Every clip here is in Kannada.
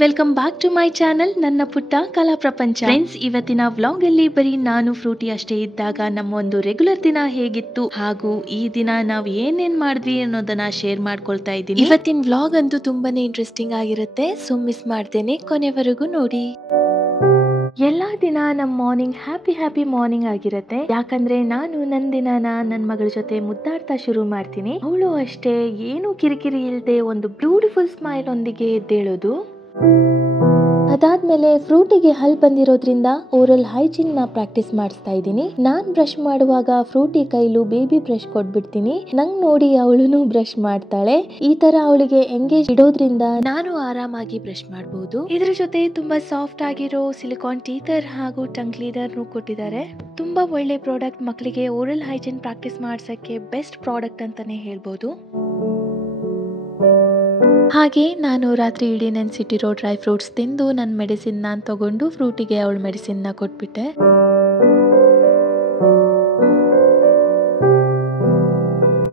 Welcome back to my channel ನನ್ನ ಪುಟ್ಟ ಕಲಾ ಪ್ರಪಂಚ. ಫ್ರೆಂಡ್ಸ್, ಇವತ್ತಿನ ವ್ಲಾಗ್ ಅಲ್ಲಿ ಬರೀ ನಾನು ಫ್ರೂಟಿ ಅಷ್ಟೇ ಇದ್ದಾಗ ನಮ್ಮ ಒಂದು ರೆಗ್ಯುಲರ್ ದಿನ ಹೇಗಿತ್ತು ಹಾಗೂ ಈ ದಿನ ನಾವು ಏನೇನ್ ಮಾಡಿದ್ವಿ ಅನ್ನೋದನ್ನ ಶೇರ್ ಮಾಡ್ಕೊಳ್ತಾ ಇದ್ದೀನಿ. ಇವತ್ತಿನ ವ್ಲಾಗ್ ಅಂತೂ ತುಂಬಾನೇ ಇಂಟ್ರೆಸ್ಟಿಂಗ್ ಆಗಿರುತ್ತೆ, ಸೊ ಮಿಸ್ ಮಾಡ್ದೇನೆ ಕೊನೆವರೆಗೂ ನೋಡಿ. ಎಲ್ಲಾ ದಿನ ನಮ್ಮ ಮಾರ್ನಿಂಗ್ ಹ್ಯಾಪಿ ಮಾರ್ನಿಂಗ್ ಆಗಿರುತ್ತೆ. ಯಾಕಂದ್ರೆ ನಾನು ನನ್ನ ದಿನಾನ ನನ್ನ ಮಗಳ ಜೊತೆ ಮುದ್ದಾಡ್ತಾ ಶುರು ಮಾಡ್ತೀನಿ. ಅವಳು ಅಷ್ಟೇ ಏನು ಕಿರಿಕಿರಿ ಇಲ್ಲದೆ ಒಂದು ಬ್ಯೂಟಿಫುಲ್ ಸ್ಮೈಲ್ ಒಂದಿಗೆ ಎದ್ದೇಳೋದು. ಅದಾದ್ಮೇಲೆ ಫ್ರೂಟಿಗೆ ಹಲ್ ಬಂದಿರೋದ್ರಿಂದ ಓರಲ್ ಹೈಜೀನ್ ನ ಪ್ರಾಕ್ಟೀಸ್ ಮಾಡಿಸ್ತಾ ಇದ್ದೀನಿ. ನಾನ್ ಬ್ರಷ್ ಮಾಡುವಾಗ ಫ್ರೂಟಿ ಕೈಲು ಬೇಬಿ ಬ್ರಷ್ ಕೊಟ್ಬಿಡ್ತೀನಿ. ನಂಗ್ ನೋಡಿ ಅವಳು ಬ್ರಷ್ ಮಾಡ್ತಾಳೆ. ಈ ತರ ಅವಳಿಗೆ ಎಂಗೇಜ್ ಇಡೋದ್ರಿಂದ ನಾನು ಆರಾಮಾಗಿ ಬ್ರಷ್ ಮಾಡಬಹುದು. ಇದ್ರ ಜೊತೆ ತುಂಬಾ ಸಾಫ್ಟ್ ಆಗಿರೋ ಸಿಲಿಕಾನ್ ಟೀಥರ್ ಹಾಗೂ ಟಂಗ್ ಕ್ಲೀನರ್ ಕೊಟ್ಟಿದ್ದಾರೆ. ತುಂಬಾ ಒಳ್ಳೆ ಪ್ರಾಡಕ್ಟ್. ಮಕ್ಕಳಿಗೆ ಓರಲ್ ಹೈಜೀನ್ ಪ್ರಾಕ್ಟೀಸ್ ಮಾಡ್ಸಕ್ಕೆ ಬೆಸ್ಟ್ ಪ್ರಾಡಕ್ಟ್ ಅಂತಾನೆ ಹೇಳ್ಬೋದು. ಹಾಗೆ ನಾನು ರಾತ್ರಿ ಇಡೀ ನೆನ್ಸಿಟ್ಟಿರೋ ಡ್ರೈ ಫ್ರೂಟ್ಸ್ ತಿಂದು ನನ್ನ ಮೆಡಿಸಿನ್ ನಾನು ತಗೊಂಡು ಫ್ರೂಟಿಗೆ ಅವಳ ಮೆಡಿಸಿನ್ ನ ಕೊಟ್ಬಿಟ್ಟೆ.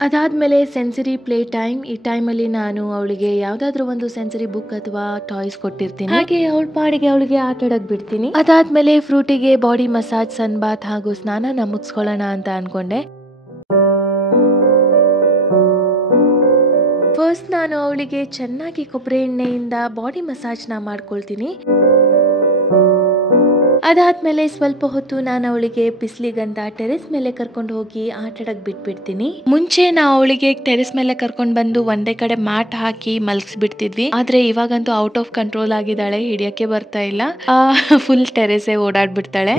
ಅದಾದ್ಮೇಲೆ ಸೆನ್ಸರಿ ಪ್ಲೇ ಟೈಮ್. ಈ ಟೈಮಲ್ಲಿ ನಾನು ಅವಳಿಗೆ ಯಾವ್ದಾದ್ರು ಒಂದು ಸೆನ್ಸರಿ ಬುಕ್ ಅಥವಾ ಟಾಯ್ಸ್ ಕೊಟ್ಟಿರ್ತೀನಿ. ಹಾಗೆ ಅವಳ ಪಾಡಿಗೆ ಅವಳಿಗೆ ಆಟ ಆಡಕ್ ಬಿಡ್ತೀನಿ. ಅದಾದ್ಮೇಲೆ ಫ್ರೂಟಿಗೆ ಬಾಡಿ ಮಸಾಜ್, ಸನ್ ಬಾತ್ ಹಾಗೂ ಸ್ನಾನ ಮುಗಿಸ್ಕೊಳ್ಳೋಣ ಅಂತ ಅನ್ಕೊಂಡೆ. ಫಸ್ಟ್ ನಾನು ಅವಳಿಗೆ ಚೆನ್ನಾಗಿ ಕೊಬ್ಬರಿ ಎಣ್ಣೆಯಿಂದ ಬಾಡಿ ಮಸಾಜ್ ನ ಮಾಡ್ಕೊಳ್ತೀನಿ. ಅದಾದ್ಮೇಲೆ ಸ್ವಲ್ಪ ಹೊತ್ತು ನಾನು ಅವಳಿಗೆ ಬಿಸಿಲಿಗಂತ ಟೆರೆಸ್ ಮೇಲೆ ಕರ್ಕೊಂಡು ಹೋಗಿ ಆಟಾಡಕ್ ಬಿಟ್ಬಿಡ್ತೀನಿ. ಮುಂಚೆ ನಾವು ಅವಳಿಗೆ ಟೆರೆಸ್ ಮೇಲೆ ಕರ್ಕೊಂಡು ಬಂದು ಒಂದೇ ಕಡೆ ಮ್ಯಾಟ್ ಹಾಕಿ ಮಲಗಿಸ್ಬಿಡ್ತಿದ್ವಿ. ಆದ್ರೆ ಇವಾಗಂತೂ ಔಟ್ ಆಫ್ ಕಂಟ್ರೋಲ್ ಆಗಿದ್ದಾಳೆ, ಹಿಡಿಯಕ್ಕೆ ಬರ್ತಾ ಇಲ್ಲ. ಫುಲ್ ಟೆರೆಸ್ ಓಡಾಡ್ಬಿಡ್ತಾಳೆ.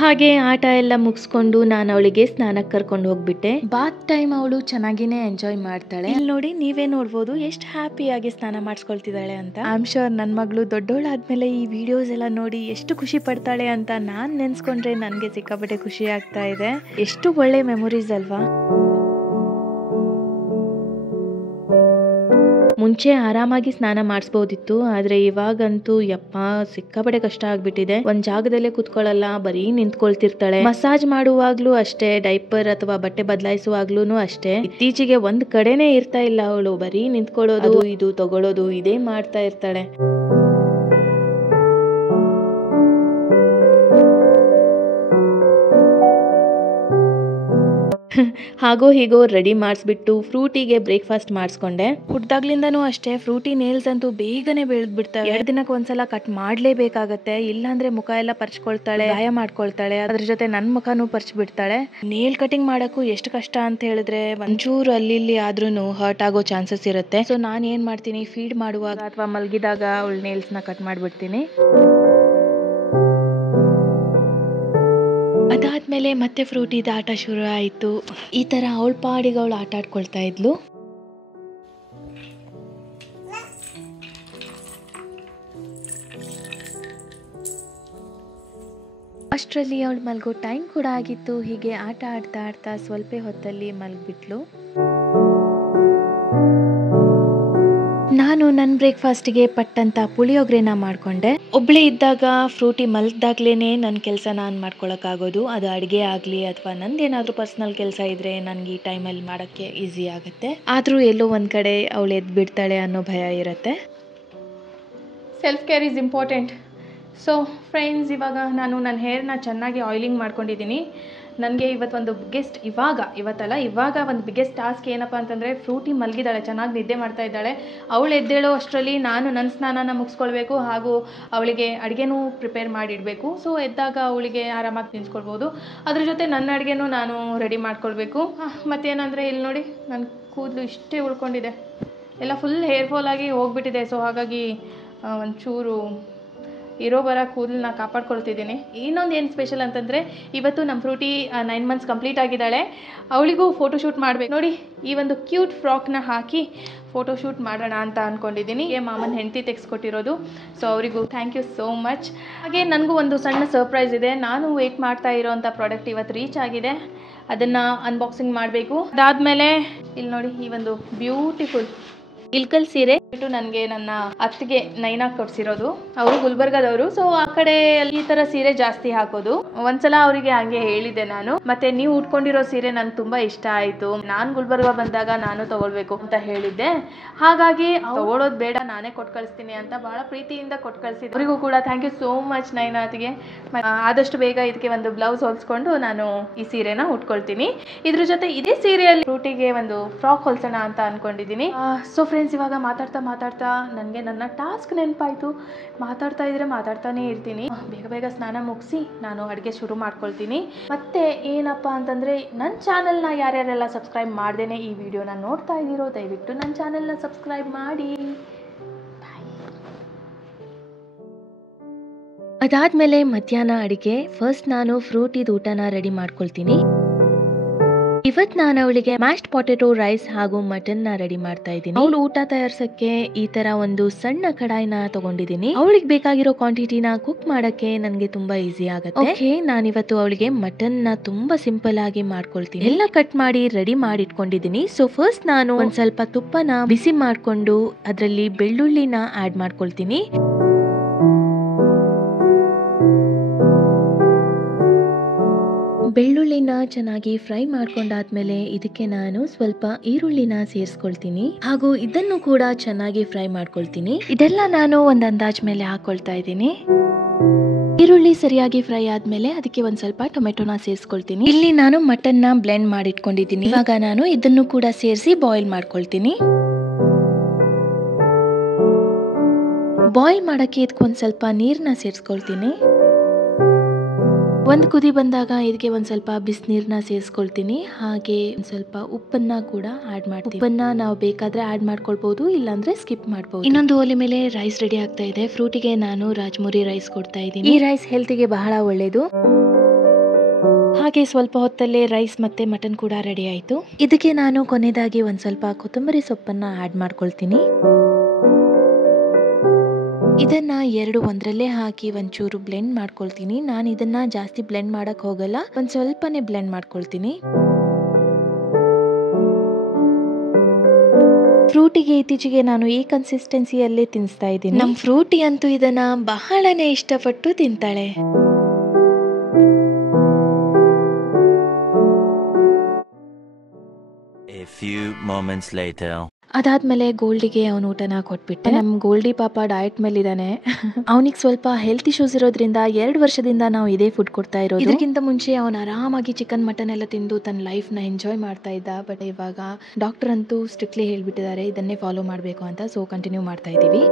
ಹಾಗೆ ಆಟ ಎಲ್ಲ ಮುಗಿಸ್ಕೊಂಡು ನಾನು ಅವಳಿಗೆ ಸ್ನಾನಕ್ಕೆ ಕರ್ಕೊಂಡು ಹೋಗ್ಬಿಟ್ಟೆ. ಬಾತ್ ಟೈಮ್ ಅವಳು ಚೆನ್ನಾಗಿನೇ ಎಂಜಾಯ್ ಮಾಡ್ತಾಳೆ. ಇಲ್ಲಿ ನೋಡಿ, ನೀವೇ ನೋಡ್ಬೋದು ಎಷ್ಟು ಹ್ಯಾಪಿಯಾಗಿ ಸ್ನಾನ ಮಾಡಿಸ್ಕೊಳ್ತಿದ್ದಾಳೆ ಅಂತ. ಐ ಆಮ್ ಶೋರ್ ನನ್ನ ಮಗಳು ದೊಡ್ಡೋಳಾದ್ಮೇಲೆ ಈ ವಿಡಿಯೋಸ್ ಎಲ್ಲ ನೋಡಿ ಎಷ್ಟು ಖುಷಿ ಪಡ್ತಾಳೆ ಅಂತ ನಾನ್ ನೆನ್ಸ್ಕೊಂಡ್ರೆ ನನ್ಗೆ ಸಿಕ್ಕಾಪಟ್ಟೆ ಖುಷಿ ಆಗ್ತಾ ಇದೆ. ಎಷ್ಟು ಒಳ್ಳೆ ಮೆಮೊರೀಸ್ ಅಲ್ವಾ. ಮುಂಚೆ ಆರಾಮಾಗಿ ಸ್ನಾನ ಮಾಡಿಸಬಹುದಿತ್ತು, ಆದ್ರೆ ಇವಾಗಂತೂ ಯಪ್ಪ ಸಿಕ್ಕಾಪಟ್ಟೆ ಕಷ್ಟ ಆಗ್ಬಿಟ್ಟಿದೆ. ಒಂದ್ ಜಾಗದಲ್ಲೇ ಕುತ್ಕೊಳ್ಳಲ್ಲ, ಬರೀ ನಿಂತ್ಕೊಳ್ತಿರ್ತಾಳೆ. ಮಸಾಜ್ ಮಾಡುವಾಗ್ಲೂ ಅಷ್ಟೇ, ಡೈಪರ್ ಅಥವಾ ಬಟ್ಟೆ ಬದಲಾಯಿಸುವಾಗ್ಲೂ ಅಷ್ಟೇ. ಇತ್ತೀಚೆಗೆ ಒಂದ್ ಕಡೆನೇ ಇರ್ತಾ ಇಲ್ಲ ಅವಳು, ಬರೀ ನಿಂತ್ಕೊಳ್ಳೋದು, ಇದು ತಗೊಳ್ಳೋದು, ಇದೇ ಮಾಡ್ತಾ ಇರ್ತಾಳೆ. ಹಾಗೋ ಹೀಗೋ ರೆಡಿ ಮಾಡಿಸ್ಬಿಟ್ಟು ಫ್ರೂಟಿಗೆ ಬ್ರೇಕ್ಫಾಸ್ಟ್ ಮಾಡಿಸ್ಕೊಂಡೆ. ಹುಟ್ದಾಗ್ಲಿಂದನೂ ಅಷ್ಟೇ ಫ್ರೂಟಿ ನೇಲ್ಸ್ ಅಂತೂ ಬೇಗನೆ ಬೆಳೆದ್ಬಿಡ್ತಾವೆ. 2 ದಿನಕ್ಕೆ ಒಂದ್ಸಲ ಕಟ್ ಮಾಡ್ಲೇಬೇಕಾಗತ್ತೆ, ಇಲ್ಲಾಂದ್ರೆ ಮುಖ ಎಲ್ಲ ಪರ್ಚ್ಕೊಳ್ತಾಳೆ, ಗಾಯ ಮಾಡ್ಕೊಳ್ತಾಳೆ. ಅದ್ರ ಜೊತೆ ನನ್ ಮುಖನೂ ಪರ್ಚ್ಬಿಡ್ತಾಳೆ. ನೇಲ್ ಕಟಿಂಗ್ ಮಾಡಕ್ಕೂ ಎಷ್ಟು ಕಷ್ಟ ಅಂತ ಹೇಳಿದ್ರೆ ಒಂಚೂರು ಅಲ್ಲಿ ಇಲ್ಲಿ ಆದ್ರೂ ಹರ್ಟ್ ಆಗೋ ಚಾನ್ಸಸ್ ಇರುತ್ತೆ. ಸೊ ನಾನ್ ಏನ್ ಮಾಡ್ತೀನಿ, ಫೀಡ್ ಮಾಡುವಾಗ ಅಥವಾ ಮಲಗಿದಾಗ ಅವಳ ನೇಲ್ಸ್ ನ ಕಟ್ ಮಾಡ್ಬಿಡ್ತೀನಿ. ಅದಾದ್ಮೇಲೆ ಮತ್ತೆ ಫ್ರೂಟಿದ ಆಟ ಶುರು ಆಯಿತು. ಈ ತರ ಅವಳ ಪಾಡಿಗೆ ಅವಳು ಆಟ ಆಡ್ಕೊಳ್ತಾ ಇದ್ಲು. ಅಷ್ಟರಲ್ಲಿ ಅವಳು ಮಲ್ಗೋ ಟೈಮ್ ಕೂಡ ಆಗಿತ್ತು. ಹೀಗೆ ಆಟ ಆಡ್ತಾ ಆಡ್ತಾ ಸ್ವಲ್ಪ ಹೊತ್ತಲ್ಲಿ ಮಲ್ಗ್ಬಿಟ್ಲು. ನಾನು ನನ್ನ ಬ್ರೇಕ್ಫಾಸ್ಟ್ಗೆ ಪಟ್ಟಂತ ಪುಳಿಯೋಗರೆನ ಮಾಡ್ಕೊಂಡೆ. ಒಬ್ಳೆ ಇದ್ದಾಗ ಫ್ರೂಟಿ ಮಲಗ್ದಾಗ್ಲೇನೆ ನನ್ನ ಕೆಲಸ ನಾನು ಮಾಡ್ಕೊಳಕ್ಕಾಗೋದು. ಅದು ಅಡುಗೆ ಆಗಲಿ ಅಥವಾ ನಂದೇನಾದ್ರೂ ಪರ್ಸನಲ್ ಕೆಲಸ ಇದ್ರೆ ನನಗೆ ಈ ಟೈಮಲ್ಲಿ ಮಾಡೋಕ್ಕೆ ಈಸಿ ಆಗುತ್ತೆ. ಆದರೂ ಎಲ್ಲೋ ಒಂದು ಕಡೆ ಅವಳು ಎದ್ದು ಬಿಡ್ತಾಳೆ ಅನ್ನೋ ಭಯ ಇರುತ್ತೆ. Self care is important. So friends, ಇವಾಗ ನಾನು ನನ್ನ ಹೇರ್ನ ಚೆನ್ನಾಗಿ ಆಯಿಲಿಂಗ್ ಮಾಡ್ಕೊಂಡಿದ್ದೀನಿ. ನನಗೆ ಇವತ್ತೊಂದು ಇವಾಗ ಒಂದು ಬಿಗ್ಗೆಸ್ಟ್ ಟಾಸ್ಕ್ ಏನಪ್ಪ ಅಂತಂದರೆ, ಫ್ರೂಟಿ ಮಲಗಿದ್ದಾಳೆ, ಚೆನ್ನಾಗಿ ನಿದ್ದೆ ಮಾಡ್ತಾ ಇದ್ದಾಳೆ. ಅವಳು ಎದ್ದೇಳೋ ಅಷ್ಟರಲ್ಲಿ ನಾನು ನನ್ನ ಸ್ನಾನನ ಮುಗಿಸ್ಕೊಳ್ಬೇಕು ಹಾಗೂ ಅವಳಿಗೆ ಅಡುಗೆನೂ ಪ್ರಿಪೇರ್ ಮಾಡಿಡಬೇಕು. ಸೊ ಎದ್ದಾಗ ಅವಳಿಗೆ ಆರಾಮಾಗಿ ತಿನ್ಸ್ಕೊಳ್ಬೋದು. ಅದ್ರ ಜೊತೆ ನನ್ನ ಅಡುಗೆನೂ ನಾನು ರೆಡಿ ಮಾಡ್ಕೊಳ್ಬೇಕು. ಮತ್ತೇನಂದರೆ ಇಲ್ಲಿ ನೋಡಿ, ನನ್ನ ಕೂದಲು ಇಷ್ಟೇ ಉಳ್ಕೊಂಡಿದೆ, ಎಲ್ಲ ಫುಲ್ ಹೇರ್ ಫಾಲ್ ಆಗಿ ಹೋಗ್ಬಿಟ್ಟಿದೆ. ಸೊ ಹಾಗಾಗಿ ಒಂಚೂರು ಇರೋ ಬರೋ ಕೂದಲನ್ನ ಕಾಪಾಡ್ಕೊಳ್ತಿದ್ದೀನಿ. ಇನ್ನೊಂದು ಏನು ಸ್ಪೆಷಲ್ ಅಂತಂದರೆ, ಇವತ್ತು ನಮ್ಮ ಫ್ರೂಟಿ 9 ಮಂತ್ಸ್ ಕಂಪ್ಲೀಟ್ ಆಗಿದ್ದಾಳೆ. ಅವಳಿಗೂ ಫೋಟೋಶೂಟ್ ಮಾಡಬೇಕು. ನೋಡಿ, ಈ ಒಂದು ಕ್ಯೂಟ್ ಫ್ರಾಕ್ನ ಹಾಕಿ ಫೋಟೋಶೂಟ್ ಮಾಡೋಣ ಅಂತ ಅಂದ್ಕೊಂಡಿದ್ದೀನಿ. ಮಾಮನ ಹೆಂಡತಿ ತೆಗೆಸ್ಕೊಟ್ಟಿರೋದು. ಸೊ ಅವರಿಗೂ ಥ್ಯಾಂಕ್ ಯು ಸೋ ಮಚ್. ಹಾಗೆ ನನಗೂ ಒಂದು ಸಣ್ಣ ಸರ್ಪ್ರೈಸ್ ಇದೆ. ನಾನು ವೆಯ್ಟ್ ಮಾಡ್ತಾ ಇರೋವಂಥ ಪ್ರಾಡಕ್ಟ್ ಇವತ್ತು ರೀಚ್ ಆಗಿದೆ. ಅದನ್ನು ಅನ್ಬಾಕ್ಸಿಂಗ್ ಮಾಡಬೇಕು. ಅದಾದಮೇಲೆ ಇಲ್ಲಿ ನೋಡಿ, ಈ ಒಂದು ಬ್ಯೂಟಿಫುಲ್ ಇಲ್ಕಲ್ ಸೀರೆ ನನಗೆ ನನ್ನ ಅತ್ತಿಗೆ ನೈನಾ ಕೊಡ್ಸಿರೋದು. ಅವರು ಗುಲ್ಬರ್ಗದವರು. ಸೊ ಆ ಕಡೆ ಈ ತರ ಸೀರೆ ಜಾಸ್ತಿ ಹಾಕೋದು. ಒಂದ್ಸಲ ಅವರಿಗೆ ಹಂಗೆ ಹೇಳಿದೆ ನಾನು. ಮತ್ತೆ ನೀವು ಉಟ್ಕೊಂಡಿರೋ ಸೀರೆ ನನ್ಗೆ ತುಂಬಾ ಇಷ್ಟ ಆಯ್ತು, ನಾನ್ ಗುಲ್ಬರ್ಗ ಬಂದಾಗ ನಾನು ತಗೊಳ್ಬೇಕು ಅಂತ ಹೇಳಿದ್ದೆ. ಹಾಗಾಗಿ ತಗೊಳ್ಳೋದು ಬೇಡ, ನಾನೇ ಕೊಟ್ಟು ಕಳಿಸ್ತೀನಿ ಅಂತ ಬಹಳ ಪ್ರೀತಿಯಿಂದ ಕೊಟ್ಟು ಕಳಿಸಿದ್ದೆ. ಅವರಿಗೂ ಕೂಡ ಥ್ಯಾಂಕ್ ಯು ಸೋ ಮಚ್ ನೈನಾತಿಗೆ. ಆದಷ್ಟು ಬೇಗ ಇದಕ್ಕೆ ಒಂದು ಬ್ಲೌಸ್ ಹೊಲ್ಸ್ಕೊಂಡು ನಾನು ಈ ಸೀರೆನ ಉಟ್ಕೊಳ್ತೀನಿ. ಇದ್ರ ಜೊತೆ ಇದೇ ಸೀರೆಯಲ್ಲಿ ಫ್ರೂಟಿಗೆ ಒಂದು ಫ್ರಾಕ್ ಹೊಲ್ಸೋಣ ಅಂತ ಅನ್ಕೊಂಡಿದ್ದೀನಿ. ಸೊ ಫ್ರೆಂಡ್ಸ್, ಇವಾಗ ಮಾತಾಡ್ತಾ ನನಗೆ ನನ್ನ ಟಾಸ್ಕ್ ನೆನಪಾಯ್ತು. ಮಾತಾಡ್ತಾ ಇದ್ರೆ ಮಾತಾಡ್ತಾನೆ ಇರ್ತೀನಿ. ಬೇಗ ಸ್ನಾನ ಮುಗಿಸಿ ನಾನು ಅಡುಗೆ ಶುರು ಮಾಡ್ಕೊಳ್ತೀನಿ. ಮತ್ತೆ ಏನಪ್ಪ ಅಂತಂದ್ರೆ, ನನ್ನ ಚಾನಲ್ನ ಯಾರ್ಯಾರೆಲ್ಲ ಸಬ್ಸ್ಕ್ರೈಬ್ ಮಾಡ್ದೇನೆ ಈ ವಿಡಿಯೋನ ನೋಡ್ತಾ ಇದ್ದೀರೋ ದಯವಿಟ್ಟು ನನ್ನ ಚಾನಲ್ನ ಸಬ್ಸ್ಕ್ರೈಬ್ ಮಾಡಿ. ಅದಾದ್ಮೇಲೆ ಮಧ್ಯಾಹ್ನ ಅಡಿಗೆ ಫಸ್ಟ್ ನಾನು ಫ್ರೂಟಿದ ಊಟನ ರೆಡಿ ಮಾಡ್ಕೊಳ್ತೀನಿ. ಇವತ್ ನಾನು ಅವಳಿಗೆ ಮ್ಯಾಶ್ಡ್ ಪೊಟೆಟೊ ರೈಸ್ ಹಾಗೂ ಮಟನ್ ನ ರೆಡಿ ಮಾಡ್ತಾ ಇದ್ದೀನಿ. ಅವಳು ಊಟ ತಯಾರಿಸಕ್ಕೆ ಈ ತರ ಒಂದು ಸಣ್ಣ ಕಡಾಯಿನ ತಗೊಂಡಿದ್ದೀನಿ. ಅವಳಿಗೆ ಬೇಕಾಗಿರೋ ಕ್ವಾಂಟಿಟಿನ ಕುಕ್ ಮಾಡಕ್ಕೆ ನನಗೆ ತುಂಬಾ ಈಸಿ ಆಗುತ್ತೆ. ಓಕೆ, ನಾನಿವತ್ತು ಅವಳಿಗೆ ಮಟನ್ ನ ತುಂಬಾ ಸಿಂಪಲ್ ಆಗಿ ಮಾಡ್ಕೊಳ್ತೀನಿ. ಎಲ್ಲ ಕಟ್ ಮಾಡಿ ರೆಡಿ ಮಾಡಿ ಇಟ್ಕೊಂಡಿದ್ದೀನಿ. ಸೊ ಫಸ್ಟ್ ನಾನು ಒಂದ್ ಸ್ವಲ್ಪ ತುಪ್ಪನ ಬಿಸಿ ಮಾಡ್ಕೊಂಡು ಅದರಲ್ಲಿ ಬೆಳ್ಳುಳ್ಳಿನ ಆಡ್ ಮಾಡ್ಕೊಳ್ತೀನಿ. ಬೆಳ್ಳುಳ್ಳಿನ ಚೆನ್ನಾಗಿ ಫ್ರೈ ಮಾಡ್ಕೊಂಡಾದ್ಮೇಲೆ ಇದಕ್ಕೆ ನಾನು ಸ್ವಲ್ಪ ಈರುಳ್ಳಿನ ಸೇರಿಸ್ಕೊಳ್ತೀನಿ ಹಾಗೂ ಇದನ್ನು ಕೂಡ ಚೆನ್ನಾಗಿ ಫ್ರೈ ಮಾಡ್ಕೊಳ್ತೀನಿ. ಇದೆಲ್ಲ ನಾನು ಒಂದು ಅಂದಾಜ್ ಮೇಲೆ ಹಾಕೊಳ್ತಾ ಇದ್ದೀನಿ. ಈರುಳ್ಳಿ ಸರಿಯಾಗಿ ಫ್ರೈ ಆದ್ಮೇಲೆ ಅದಕ್ಕೆ ಒಂದ್ ಸ್ವಲ್ಪ ಟೊಮೆಟೊನ ಸೇರಿಸ್ಕೊಳ್ತೀನಿ. ಇಲ್ಲಿ ನಾನು ಮಟನ್ ನ ಬ್ಲೆಂಡ್ ಮಾಡಿ ಇಟ್ಕೊಂಡಿದ್ದೀನಿ. ಇವಾಗ ನಾನು ಇದನ್ನು ಕೂಡ ಸೇರಿಸಿ ಬಾಯ್ಲ್ ಮಾಡ್ಕೊಳ್ತೀನಿ. ಬಾಯ್ಲ್ ಮಾಡಕ್ಕೆ ಇದಕ್ಕೊಂದ್ ಸ್ವಲ್ಪ ನೀರ್ನ ಸೇರಿಸ್ಕೊಳ್ತೀನಿ. ಒಂದು ಕುದಿ ಬಂದಾಗ ಇದಕ್ಕೆ ಒಂದ್ ಸ್ವಲ್ಪ ಬಿಸಿನೀರನ್ನ ಸೇರಿಸ್ಕೊಳ್ತೀನಿ. ಹಾಗೆ ಒಂದ್ ಸ್ವಲ್ಪ ಉಪ್ಪನ್ನ ಕೂಡ ಆಡ್ ಮಾಡ್ತೀನಿ. ಉಪ್ಪನ್ನ ನಾವು ಬೇಕಾದ್ರೆ ಆಡ್ ಮಾಡ್ಕೊಳ್ಬಹುದು, ಇಲ್ಲಾಂದ್ರೆ ಸ್ಕಿಪ್ ಮಾಡಬಹುದು. ಇನ್ನೊಂದು ಒಲೆ ಮೇಲೆ ರೈಸ್ ರೆಡಿ ಆಗ್ತಾ ಇದೆ. ಫ್ರೂಟಿಗೆ ನಾನು ರಾಜ್ಮುರಿ ರೈಸ್ ಕೊಡ್ತಾ ಇದ್ದೀನಿ. ಈ ರೈಸ್ ಹೆಲ್ತಿಗೆ ಬಹಳ ಒಳ್ಳೇದು. ಹಾಗೆ ಸ್ವಲ್ಪ ಹೊತ್ತಲ್ಲೇ ರೈಸ್ ಮತ್ತೆ ಮಟನ್ ಕೂಡ ರೆಡಿ ಆಯ್ತು. ಇದಕ್ಕೆ ನಾನು ಕೊನೆಯದಾಗಿ ಒಂದ್ ಸ್ವಲ್ಪ ಕೊತ್ತಂಬರಿ ಸೊಪ್ಪನ್ನ ಆಡ್ ಮಾಡ್ಕೊಳ್ತೀನಿ. ಇದನ್ನ ಎರಡು ಒಂದ್ರಲ್ಲೇ ಹಾಕಿ ಒಂಚೂರು ಬ್ಲೆಂಡ್ ಮಾಡ್ಕೊಳ್ತೀನಿ. ನಾನು ಇದನ್ನ ಜಾಸ್ತಿ ಬ್ಲೆಂಡ್ ಮಾಡಕ್ ಹೋಗಲ್ಲ, ಒಂದ್ ಸ್ವಲ್ಪನೇ ಬ್ಲೆಂಡ್ ಮಾಡ್ಕೊಳ್ತೀನಿ. ಫ್ರೂಟಿಗೆ ಇತ್ತೀಚೆಗೆ ನಾನು ಈ ಕನ್ಸಿಸ್ಟೆನ್ಸಿಯಲ್ಲೇ ತಿನ್ನಿಸ್ತಾ ಇದ್ದೀನಿ. ನಮ್ ಫ್ರೂಟಿ ಅಂತೂ ಇದನ್ನ ಬಹಳನೇ ಇಷ್ಟಪಟ್ಟು ತಿಂತಾಳೆ. A few moments later. ಅದಾದ್ಮೇಲೆ ಗೋಲ್ಡಿಗೆ ಅವನು ಊಟನ ಕೊಟ್ಬಿಟ್ಟೆ. ನಮ್ ಗೋಲ್ಡಿ ಪಾಪ ಡಯಟ್ ಮೇಲೆ ಇದ್ದಾನೆ. ಅವನಿಗೆ ಸ್ವಲ್ಪ ಹೆಲ್ತ್ ಇಶ್ಯೂಸ್ ಇರೋದ್ರಿಂದ 2 ವರ್ಷದಿಂದ ನಾವು ಇದೇ ಫುಡ್ ಕೊಡ್ತಾ ಇರೋದು. ಇದಕ್ಕಿಂತ ಮುಂಚೆ ಅವನು ಆರಾಮಾಗಿ ಚಿಕನ್ ಮಟನ್ ಎಲ್ಲ ತಿಂದು ತನ್ನ ಲೈಫ್ ನ ಎಂಜಾಯ್ ಮಾಡ್ತಾ ಇದ್ದ. ಬಟ್ ಇವಾಗ ಡಾಕ್ಟರ್ ಅಂತೂ ಸ್ಟ್ರಿಕ್ಟ್ಲಿ ಹೇಳ್ಬಿಟ್ಟಿದ್ದಾರೆ ಇದನ್ನೇ ಫಾಲೋ ಮಾಡ್ಬೇಕು ಅಂತ. ಸೊ ಕಂಟಿನ್ಯೂ ಮಾಡ್ತಾ ಇದೀವಿ.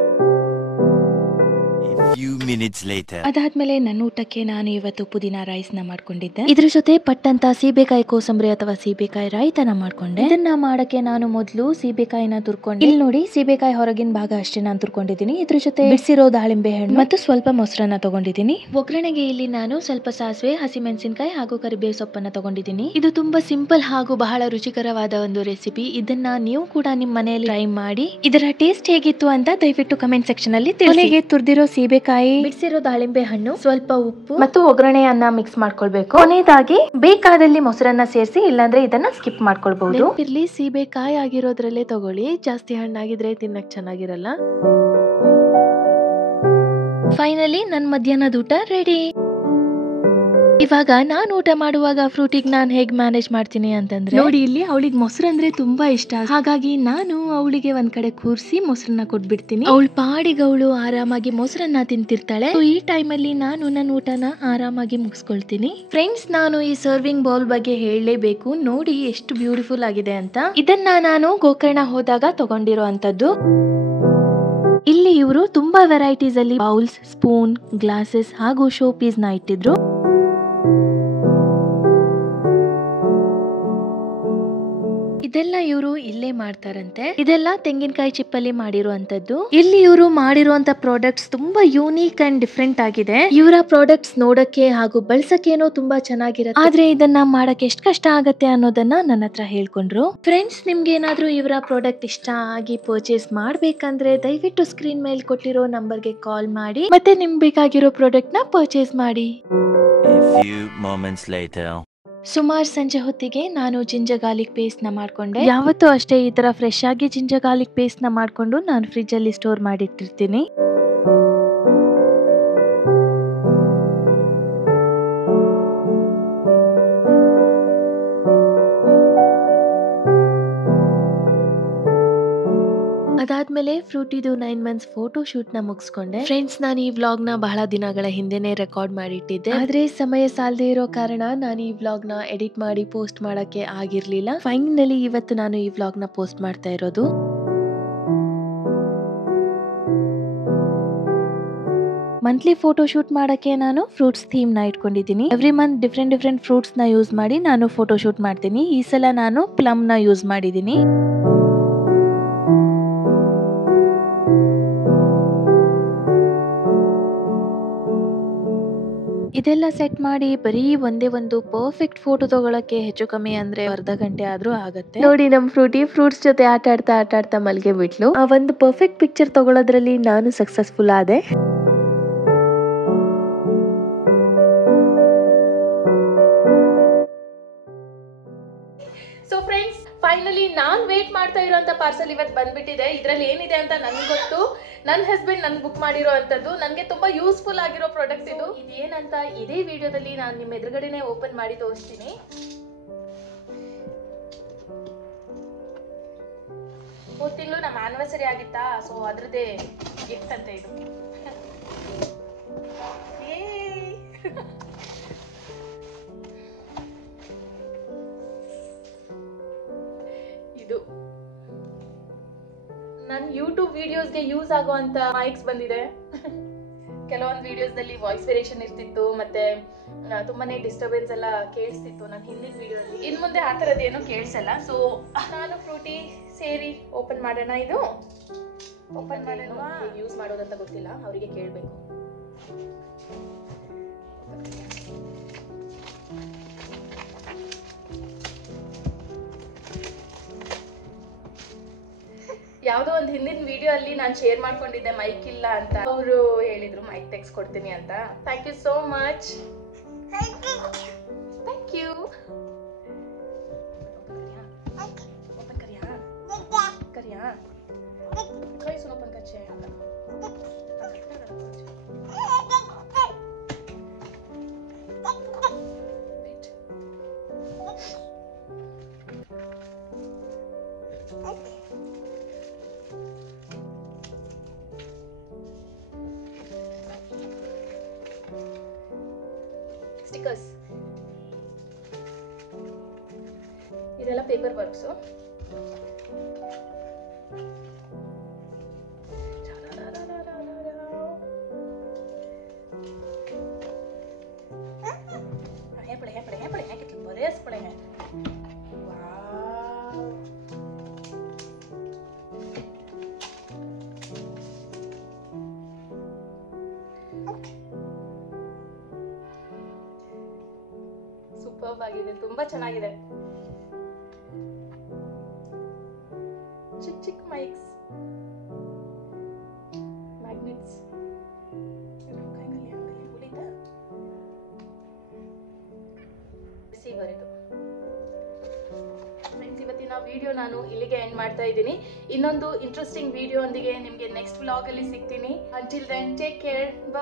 ಅದಾದ್ಮೇಲೆ ನನ್ನ ಊಟಕ್ಕೆ ನಾನು ಇವತ್ತು ಪುದೀನ ರೈಸ್ ನ ಮಾಡ್ಕೊಂಡಿದ್ದೆ. ಇದ್ರ ಜೊತೆ ಪಟ್ಟಂತ ಸೀಬೆಕಾಯಿ ಕೋಸಂಬರಿ ಅಥವಾ ಸೀಬೆಕಾಯಿ ರಾಯ್ತನ ಮಾಡ್ಕೊಂಡೆ. ಇದನ್ನ ಮಾಡಕ್ಕೆ ನಾನು ಮೊದಲು ಸೀಬೆಕಾಯಿನ ತುರ್ಕೊಂಡೆ. ಇಲ್ಲಿ ನೋಡಿ, ಸೀಬೆಕಾಯಿ ಹೊರಗಿನ ಭಾಗ ಅಷ್ಟೇ ನಾನು ತುರ್ಕೊಂಡಿದ್ದೀನಿ. ಇದ್ರ ಜೊತೆ ಬಿಡಿಸಿರೋ ದಾಳಿಂಬೆ ಹಣ್ಣು ಮತ್ತು ಸ್ವಲ್ಪ ಮೊಸರನ್ನ ತಗೊಂಡಿದ್ದೀನಿ. ಒಗ್ಗರಣೆಗೆ ಇಲ್ಲಿ ನಾನು ಸ್ವಲ್ಪ ಸಾಸಿವೆ, ಹಸಿಮೆಣಸಿನಕಾಯಿ ಹಾಗೂ ಕರಿಬೇವು ಸೊಪ್ಪನ್ನ ತಗೊಂಡಿದ್ದೀನಿ. ಇದು ತುಂಬಾ ಸಿಂಪಲ್ ಹಾಗೂ ಬಹಳ ರುಚಿಕರವಾದ ಒಂದು ರೆಸಿಪಿ. ಇದನ್ನ ನೀವು ಕೂಡ ನಿಮ್ಮ ಮನೆಯಲ್ಲಿ ಟ್ರೈ ಮಾಡಿ. ಇದರ ಟೇಸ್ಟ್ ಹೇಗಿತ್ತು ಅಂತ ದಯವಿಟ್ಟು ಕಮೆಂಟ್ ಸೆಕ್ಷನ್ ಅಲ್ಲಿ ತಿಳಿಸಿ. ತುರ್ದಿರೋ ಸೀಬೆಕಾಯಿ, ಬಿಡಿಸಿರೋ ದಾಳಿಂಬೆ ಹಣ್ಣು, ಸ್ವಲ್ಪ ಉಪ್ಪು ಮತ್ತು ಒಗ್ಗರಣೆಯನ್ನ ಮಿಕ್ಸ್ ಮಾಡ್ಕೊಳ್ಬೇಕು. ಕೊನೆಯದಾಗಿ ಬೇಕಾದಲ್ಲಿ ಮೊಸರನ್ನ ಸೇರಿಸಿ, ಇಲ್ಲಾಂದ್ರೆ ಇದನ್ನ ಸ್ಕಿಪ್ ಮಾಡ್ಕೊಳ್ಬಹುದು. ಇಲ್ಲಿ ಸೀಬೆಕಾಯಿ ಆಗಿರೋದ್ರಲ್ಲೇ ತಗೊಳ್ಳಿ, ಜಾಸ್ತಿ ಹಣ್ಣಾಗಿದ್ರೆ ತಿನ್ನಕ್ ಚೆನ್ನಾಗಿರಲ್ಲ. ಫೈನಲಿ ನನ್ನ ಮಧ್ಯಾಹ್ನದ ಊಟ ರೆಡಿ. ಇವಾಗ ನಾನು ಊಟ ಮಾಡುವಾಗ ಫ್ರೂಟಿಗೆ ನಾನು ಹೇಗ್ ಮ್ಯಾನೇಜ್ ಮಾಡ್ತೀನಿ ಅಂತಂದ್ರೆ, ನೋಡಿ ಇಲ್ಲಿ ಅವಳಿಗೆ ಮೊಸರು ಅಂದ್ರೆ ತುಂಬಾ ಇಷ್ಟ. ಹಾಗಾಗಿ ನಾನು ಅವಳಿಗೆ ಒಂದ್ ಕಡೆ ಕೂರಿಸಿ ಮೊಸರನ್ನ ಕೊಟ್ಬಿಡ್ತೀನಿ. ಅವಳು ಪಾಡಿಗೆ ಅವಳು ಆರಾಮಾಗಿ ಮೊಸರನ್ನ ತಿಂತಿರ್ತಾಳೆ. ಈ ಟೈಮಲ್ಲಿ ನಾನು ನನ್ನ ಊಟನ ಆರಾಮಾಗಿ ಮುಗಿಸ್ಕೊಳ್ತೀನಿ. ಫ್ರೆಂಡ್ಸ್, ನಾನು ಈ ಸರ್ವಿಂಗ್ ಬೌಲ್ ಬಗ್ಗೆ ಹೇಳಲೇಬೇಕು. ನೋಡಿ ಎಷ್ಟು ಬ್ಯೂಟಿಫುಲ್ ಆಗಿದೆ ಅಂತ. ಇದನ್ನ ನಾನು ಗೋಕರ್ಣ ಹೋದಾಗ ತಗೊಂಡಿರೋ ಅಂತದ್ದು. ಇಲ್ಲಿ ಇವರು ತುಂಬಾ ವೆರೈಟೀಸ್ ಅಲ್ಲಿ ಬೌಲ್ಸ್, ಸ್ಪೂನ್, ಗ್ಲಾಸಸ್ ಹಾಗೂ ಶೋ ಪೀಸ್ ನ ಇಟ್ಟಿದ್ರು. ಇದೆಲ್ಲ ಇವರು ಇಲ್ಲೇ ಮಾಡ್ತಾರಂತೆ. ಇದೆಲ್ಲ ತೆಂಗಿನಕಾಯಿ ಚಿಪ್ಪಲ್ಲಿ ಮಾಡಿರುವಂತದ್ದು. ಇಲ್ಲಿ ಇವರು ಮಾಡಿರುವಂತ ಪ್ರಾಡಕ್ಟ್ಸ್ ತುಂಬಾ ಯೂನಿಕ್ ಅಂಡ್ ಡಿಫ್ರೆಂಟ್ ಆಗಿದೆ. ಇವರ ಪ್ರಾಡಕ್ಟ್ಸ್ ನೋಡಕ್ಕೆ ಹಾಗೂ ಬಳಸಕ್ಕೇನೋ ತುಂಬಾ ಚೆನ್ನಾಗಿರುತ್ತೆ. ಆದ್ರೆ ಇದನ್ನ ಮಾಡಕ್ಕೆ ಎಷ್ಟು ಕಷ್ಟ ಆಗತ್ತೆ ಅನ್ನೋದನ್ನ ನನ್ನ ಹತ್ರ ಹೇಳ್ಕೊಂಡ್ರು. ಫ್ರೆಂಡ್ಸ್, ನಿಮ್ಗೆ ಏನಾದ್ರೂ ಇವರ ಪ್ರಾಡಕ್ಟ್ ಇಷ್ಟ ಆಗಿ ಪರ್ಚೇಸ್ ಮಾಡ್ಬೇಕಂದ್ರೆ ದಯವಿಟ್ಟು ಸ್ಕ್ರೀನ್ ಮೇಲೆ ಕೊಟ್ಟಿರೋ ನಂಬರ್ಗೆ ಕಾಲ್ ಮಾಡಿ ಮತ್ತೆ ನಿಮ್ಗೆ ಬೇಕಾಗಿರೋ ಪ್ರಾಡಕ್ಟ್ ನ ಪರ್ಚೇಸ್ ಮಾಡಿ. A few moments later. ಸುಮಾರು ಸಂಜೆ ಹೊತ್ತಿಗೆ ನಾನು ಜಿಂಜರ್ ಗಾರ್ಲಿಕ್ ಪೇಸ್ಟ್ನ ಮಾಡಿಕೊಂಡೆ. ಯಾವತ್ತೂ ಅಷ್ಟೇ ಈ ಥರ ಫ್ರೆಶ್ ಆಗಿ ಜಿಂಜರ್ ಗಾರ್ಲಿಕ್ ಪೇಸ್ಟ್ನ ಮಾಡಿಕೊಂಡು ನಾನು ಫ್ರಿಜ್ಜಲ್ಲಿ ಸ್ಟೋರ್ ಮಾಡಿಟ್ಟಿರ್ತೀನಿ. ಅದಾದ್ಮೇಲೆ ಫ್ರೂಟಿದು 9 ಮಂತ್ಸ್ ಫೋಟೋ ಶೂಟ್ನ ಮುಗಿಸ್ಕೊಂಡೆ. ಫ್ರೆಂಡ್ಸ್, ನಾನು ಈ ವ್ಲಾಗ್ನ ಬಹಳ ದಿನಗಳ ಹಿಂದೆನೆ ರೆಕಾರ್ಡ್ ಮಾಡಿಟ್ಟಿದ್ದೆ. ಆದ್ರೆ ಸಮಯ ಸಾಲದೇ ಇರೋ ಕಾರಣ ನಾನು ಈ ವ್ಲಾಗ್ನ ಎಡಿಟ್ ಮಾಡಿ ಪೋಸ್ಟ್ ಮಾಡಕ್ಕೆ ಆಗಿರ್ಲಿಲ್ಲ. ಫೈನಲಿ ಇವತ್ತು ನಾನು ಈ ವ್ಲಾಗ್ನ ಪೋಸ್ಟ್ ಮಾಡ್ತಾ ಇರೋದು. ಮಂತ್ಲಿ ಫೋಟೋ ಶೂಟ್ ಮಾಡಕ್ಕೆ ನಾನು ಫ್ರೂಟ್ಸ್ ಥೀಮ್ ನ ಇಟ್ಕೊಂಡಿದ್ದೀನಿ. ಎವ್ರಿ ಮಂತ್ ಡಿಫ್ರೆಂಟ್ ಫ್ರೂಟ್ಸ್ ನ ಯೂಸ್ ಮಾಡಿ ನಾನು ಫೋಟೋ ಶೂಟ್ ಮಾಡ್ತೀನಿ. ಈ ಸಲ ನಾನು ಪ್ಲಮ್ ನ ಯೂಸ್ ಮಾಡಿದ್ದೀನಿ. ಇದೆಲ್ಲ ಸೆಟ್ ಮಾಡಿ ಬರೀ ಒಂದೇ ಒಂದು ಪರ್ಫೆಕ್ಟ್ ಫೋಟೋ ತಗೊಳಕ್ಕೆ ಹೆಚ್ಚು ಕಮ್ಮಿ ಅಂದ್ರೆ ಅರ್ಧ ಗಂಟೆ ಆದ್ರೂ ಆಗತ್ತೆ. ನೋಡಿ, ನಮ್ ಫ್ರೂಟಿ ಫ್ರೂಟ್ಸ್ ಜೊತೆ ಆಟ ಆಡ್ತಾ ಮಲ್ಗೆ ಬಿಟ್ಲು. ಆ ಒಂದು ಪರ್ಫೆಕ್ಟ್ ಪಿಕ್ಚರ್ ತಗೊಳ್ಳೋದ್ರಲ್ಲಿ ನಾನು ಸಕ್ಸಸ್ಫುಲ್ ಆದೆ. ಸೊ ಫ್ರೆಂಡ್ಸ್, ಫೈನಲಿ ನಾನ್ ವೇಟ್ ಮಾಡ್ತಾ ಇರೋಂತ ಪಾರ್ಸಲ್ ಇವತ್ತು ಬಂದ್ಬಿಟ್ಟಿದೆ. ಇದ್ರಲ್ಲಿ ಏನಿದೆ ಅಂತ ನನ್ಗೆ ಗೊತ್ತು. ನನ್ನ ಹಸ್ಬೆಂಡ್ ನನ್ ಬುಕ್ ಮಾಡಿರೋ ಅಂತದ್ದು, ನನ್ಗೆ ತುಂಬಾ ಯೂಸ್ಫುಲ್ ಆಗಿರೋ ಪ್ರಾಡಕ್ಟ್ ಇದು. ಇದೇನಂತ ಇದೇ ವಿಡಿಯೋದಲ್ಲಿ ನಾನು ನಿಮ್ಮ ಎದುರುಗಡೆನೆ ಓಪನ್ ಮಾಡಿ ತೋರಿಸ್ತೀನಿ. ಹೋದ ತಿಂಗಳು ನಮ್ಮ ಆನಿವರ್ಸರಿ ಆಗಿತ್ತಾ, ಸೊ ಅದ್ರದ್ದೇ ಗಿಫ್ಟ್ ಅಂತ ಇದು. ಇದು ನನ್ನ ಯೂಟ್ಯೂಬ್ ವಿಡಿಯೋಸ್ಗೆ ಯೂಸ್ ಆಗುವಂತ ಮೈಕ್ಸ್ ಬಂದಿದೆ. ಕೆಲವೊಂದು ವಿಡಿಯೋಸ್ ದಲ್ಲಿ ವಾಯ್ಸ್ ವೇರಿಯೇಷನ್ ಇರ್ತಿತ್ತು, ಮತ್ತೆ ತುಂಬಾನೇ ಡಿಸ್ಟರ್ಬೆನ್ಸ್ ಎಲ್ಲ ಕೇಳಿಸ್ತಿತ್ತು ನನ್ನ ಹಿಂದಿನ ವಿಡಿಯೋದಲ್ಲಿ. ಇನ್ ಮುಂದೆ ಆ ಥರದ್ದು ಏನೂ ಕೇಳಿಸಲ್ಲ. ಸೊ ನಾನು ಫ್ರೂಟಿ ಸೇರಿ ಓಪನ್ ಮಾಡೋಣ. ಇದು ಓಪನ್ ಮಾಡೋಣ. ಯೂಸ್ ಮಾಡೋದಂತ ಗೊತ್ತಿಲ್ಲ, ಅವರಿಗೆ ಕೇಳಬೇಕು. ಯಾವುದೋ ಒಂದು ಹಿಂದಿನ ವಿಡಿಯೋ ಅಲ್ಲಿ ನಾನು ಶೇರ್ ಮಾಡ್ಕೊಂಡಿದ್ದೆ ಮೈಕ್ ಇಲ್ಲ ಅಂತ. ಅವರು ಹೇಳಿದ್ರು ಮೈಕ್ ತೆಗೆಸ್ಕೊಡ್ತೀನಿ ಅಂತ. Thank you so much. Thank you. Open करिया करिया कोई सुन ओपन कर छे ಸ್ಟಿಕರ್ಸ್. ಇದೆಲ್ಲ ಪೇಪರ್ ವರ್ಕ್ಸು. बरेच पड़े हैं. ಸೂಪರ್ ಆಗಿದೆ, ತುಂಬಾ ಚೆನ್ನಾಗಿದೆ. ಚಿಕ್ಕ ಚಿಕ್ಕ ಮೈಕ್ಸ್, ಮ್ಯಾಗ್ನೆಟ್ಸ್. ರಿಸೀವರ್ ಇದು. ಫ್ರೆಂಡ್ಸ್, ಇವತ್ತಿನ ವಿಡಿಯೋ ನಾನು ಇಲ್ಲಿಗೆ ಎಂಡ್ ಮಾಡ್ತಾ ಇದ್ದೀನಿ. ಇನ್ನೊಂದು ಇಂಟ್ರೆಸ್ಟಿಂಗ್ ವಿಡಿಯೋ ಒಂದಿಗೆ ನಿಮಗೆ ನೆಕ್ಸ್ಟ್ ವ್ಲಾಗ್ ಅಲ್ಲಿ ಸಿಗ್ತೀನಿ. Until then take care, bye.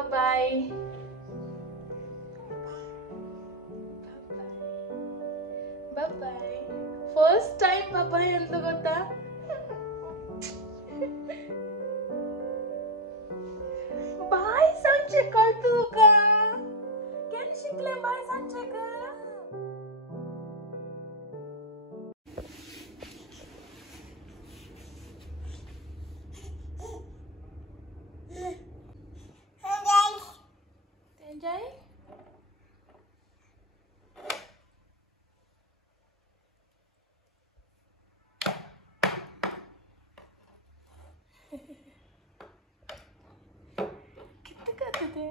Bye. First time bye ಅಂತ ಗೊತ್ತಾ? ಬಾಯ್ ಸಂಚೆ ಕಳ್ತು का केन शिकले बाय सांचे का. Enjoy. कितना करते थे.